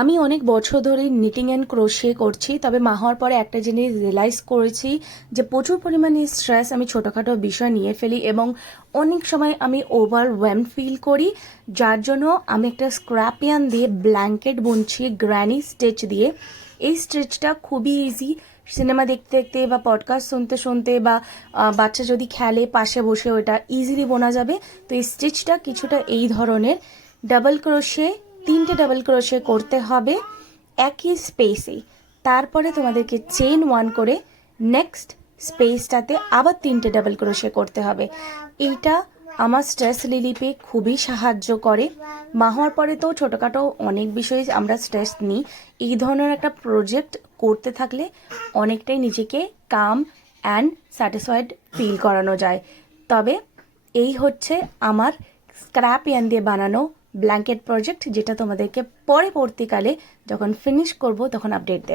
আমি অনেক বছর ধরে নিটিং অ্যান্ড ক্রোশে করছি, তবে মা হওয়ার পরে একটা জিনিস রিয়েলাইজ করেছি যে প্রচুর পরিমাণে স্ট্রেস আমি ছোটোখাটো বিষয় নিয়ে ফেলি এবং অনেক সময় আমি ওভারওয়েলম ফিল করি, যার জন্য আমি একটা স্ক্র্যাপিয়ান দিয়ে ব্ল্যাঙ্কেট বুনছি গ্র্যানি স্টিচ দিয়ে। এই স্টিচটা খুবই ইজি, সিনেমা দেখতে দেখতে বা পডকাস্ট শুনতে শুনতে বা বাচ্চা যদি খেলে পাশে বসে ওটা ইজিলি বোনা যাবে। তো এই স্টিচটা কিছুটা এই ধরনের, ডাবল ক্রোশে 3টে ডাবল ক্রোশে করতে হবে একই স্পেসে, তারপরে তোমাদেরকে চেইন 1 করে নেক্সট স্পেসটাতে আবার 3টে ডাবল ক্রোশে করতে হবে। এইটা আমার স্ট্রেস রিলিফে খুবই সাহায্য করে। মা হওয়ার পরে তো ছোটোখাটো অনেক বিষয়ে আমরা স্ট্রেস নিই, এই ধরনের একটা প্রজেক্ট করতে থাকলে অনেকটাই নিজেকে কাম অ্যান্ড স্যাটিসফাইড ফিল করানো যায়। তবে এই হচ্ছে আমার স্ক্র্যাপ ইয়ার্ন দিয়ে বানানো ব্ল্যাঙ্কেট প্রজেক্ট, যেটা তোমাদেরকে পরবর্তীকালে যখন ফিনিশ করব তখন আপডেট দেব।